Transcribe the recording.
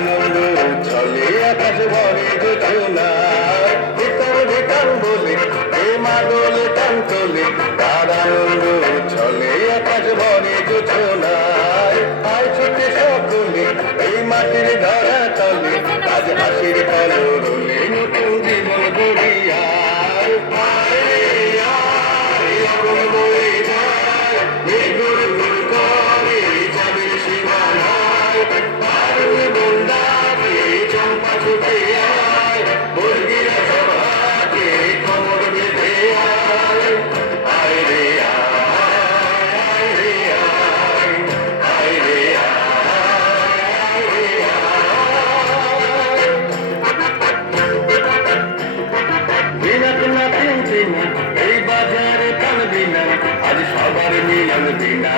আনন্দ চলে আকাশ ভরে যোজনায় ভিতর ভিতর বলে এ মাদলে টান তোলে তার আনন্দ চলে আকাশ ভরে যোজনায় আয় ছুটে সকলে এই মাটির ধরা তলে আজ হাসির কলরলে নতুন জীবন গড়িয়ায় আয় রে আয় আগুন বয়ে যায় এই গুড় গুড় করে যাবে সীমানায় পারুল বন্দাকে চম্পা ছুটে আয় মুরগিরা সভাকে কোমর বেঁধে আয় আয় রে আয় রে আয় আয় রে আয় রে আয় বিনা বিনা তিন দিন এই বাজারে টানবি না আজ সবার মিলন বিনা